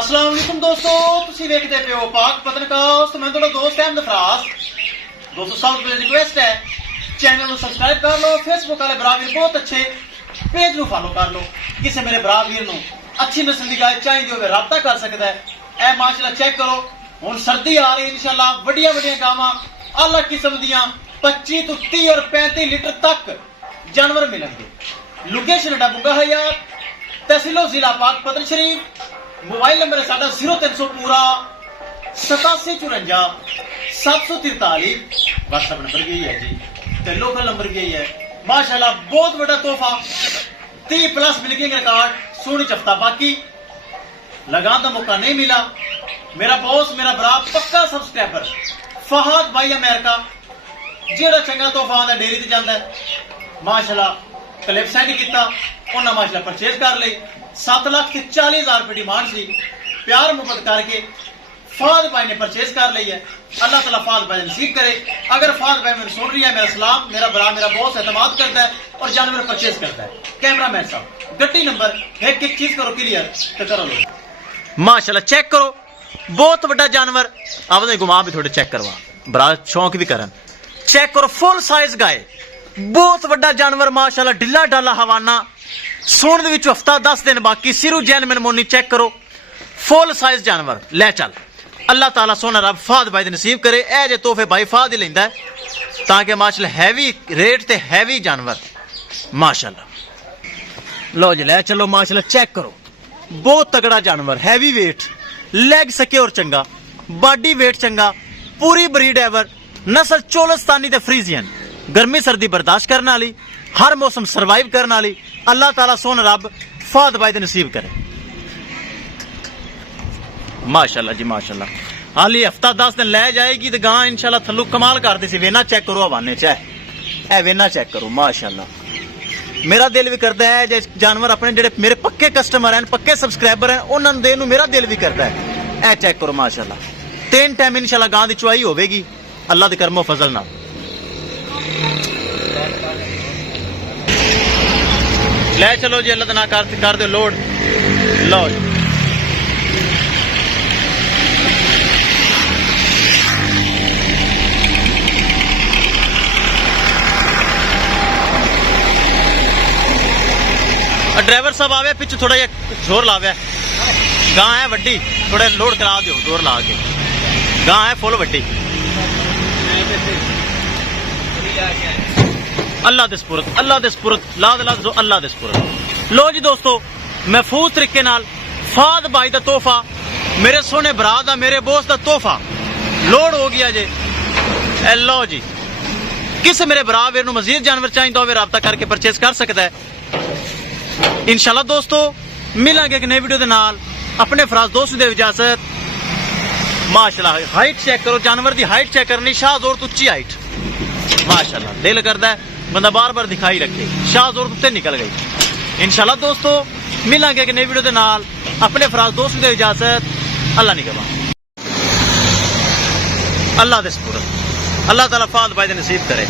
अस्सलाम वालेकुम दोस्तों, तुसी देखते पे हो पाक पतनकास्ट। मैं थोड़ा दोस्त अहमद फराज। दोस्तों सब रिक्वेस्ट है चैनल को सब्सक्राइब कर लो, फेसबुक वाले बरावीर बहुत अच्छे पेज को फॉलो कर लो। किसी मेरे बरावीर नो अच्छी नस्ल की गाय चाहिए हो राबता कर सकता है। ए माशाल्लाह चेक करो, हुण सर्दी आ रही इंशाल्लाह वड्डियां वड्डियां गावां अलग किस्म दियां 25 तो 30 और 35 लीटर तक जानवर मिलेंगे। लोकेशन है बुगा हयात, तहसीलो जिला पाक पतन शरीफ। मोबाइल नंबर है साडा 0300 पूरा 8754 743। व्हाट्सएप नंबर यही है जी, ते लोकल नंबर यही है। माशाल्लाह बहुत बड़ा तोहफा, 30+ मिल्किंग रिकॉर्ड, सोनी चफ्ता बाकी लगान का मौका नहीं मिला। मेरा बॉस मेरा भरा पक्का सब्सक्राइबर फहद भाई अमेरिका, जेड़ा चंगा तोहफा आंदा डेयरी ते जांदा है। माशाल्लाह क्लिप सेंड किया, उन्हें माशाल्लाह परचेज कर ली। 7,40,000 रुपए डिमांड सी, प्यार मुहब्बत करके फाद भाई ने परचेज कर ली है। अल्लाह ताला फाद भाई नसीब करे। अगर फाद भाई मेरे सुन रही है, मेरा सलाम, मेरा बड़ा मेरा बॉस एतमाद करता है और जानवर परचेज करता है। कैमरा मैन साहब गड्डी नंबर एक चीज करो क्लियर तो करो लो। माशाल्लाह चेक करो, बहुत बड़ा जानवर। आपने घुमा भी थोड़े चेक करवा, बड़ा शौक भी करन। चेक करो फुल साइज गाय, बहुत बड़ा जानवर माशाल्लाह, ढिला ढाला हवाना, सोन दे विच हफ्ता 10 दिन बाकी, सिरू जैन मनमोनी। चेक करो फुल साइज जानवर। ले चल, अल्लाह ताला सोना रब फाद भाई दे नसीब करे। ए जे तोहफे भाई फाद ही लेंदा है ताकि माशाल्लाह हैवी रेट ते हैवी जानवर माशाल्लाह। लो जी ले चलो, माशाल्लाह चेक करो, बहुत तगड़ा जानवर, हैवी वेट, लेग सिक्योर चंगा, बॉडी वेट चंगा, पूरी ब्रीड एवर, नस्ल चोलस्तानी ते फ्रीजियन, गर्मी सर्दी बर्दाश्त करने वाली, हर मौसम सर्वाइव करने वाली। अल्लाह ताला सोन रब फाद भाई दे नसीब करे। माशाल्लाह जी माशाल्लाह। हाली हफ्ता 10 दिन ले जाएगी तो गां इंशाल्लाह थल्लू कमाल कर दी सी। वेना चेक करो हवाने च है, वेना चेक करो माशाल्लाह। मेरा दिल भी करता है जे जानवर अपने जेडे मेरे पक्के कस्टमर हैं, पक्के सब्सक्राइबर हैं, उन्होंने देने मेरा दिल भी करता है। ए चेक करो माशाल्लाह, 3 टाइम इंशाल्लाह गां दी चुआई होगी अल्लाह दे करमो फजल नाल। ले चलो जी, अल्लाह ना कर दो लोड। लो जी ड्राइवर साहब आवे पिछू थोड़ा जोर लावे। गां है वड्डी, थोड़ा लोड करा दो जोर ला के। गां है फुल वड्डी। अल्लाह दे सुपुर्द, अल्लाह दे सुपुर्द, लाद लाद जो अल्लाह दे सुपुर्द। लो जी दोस्तों, महफूज तरीके नाल फाद भाई दा तोहफा, मेरे सोने भरा दा, मेरे बोस दा तोहफा लोड हो गया जे। लो जी, किस मेरे भरा वीर नूं मजीद जानवर चाहिए तो राबता करके परचेज कर सकता है इंशाल्लाह। दोस्तों मिलांगे एक नई वीडियो दे नाल। अपने फराज दोस्त दे इजाजत। माशाल्लाह हाइट चेक करो, जानवर दी हाइट चेक करनी, शाहजोर तो उच्ची हाइट माशाल्लाह। दिल करता है बंदा बार बार दिखाई रखे, शाहजोर उत्ते निकल गई। इंशाल्लाह दोस्तों मिलांगे एक नई वीडियो दे नाल। अपने फराज दोस्त दे इजाजत। अल्लाह निगहबान, अल्लाह दे सुपुर्द। अल्लाह ताला फाद भाई दे नसीब करे।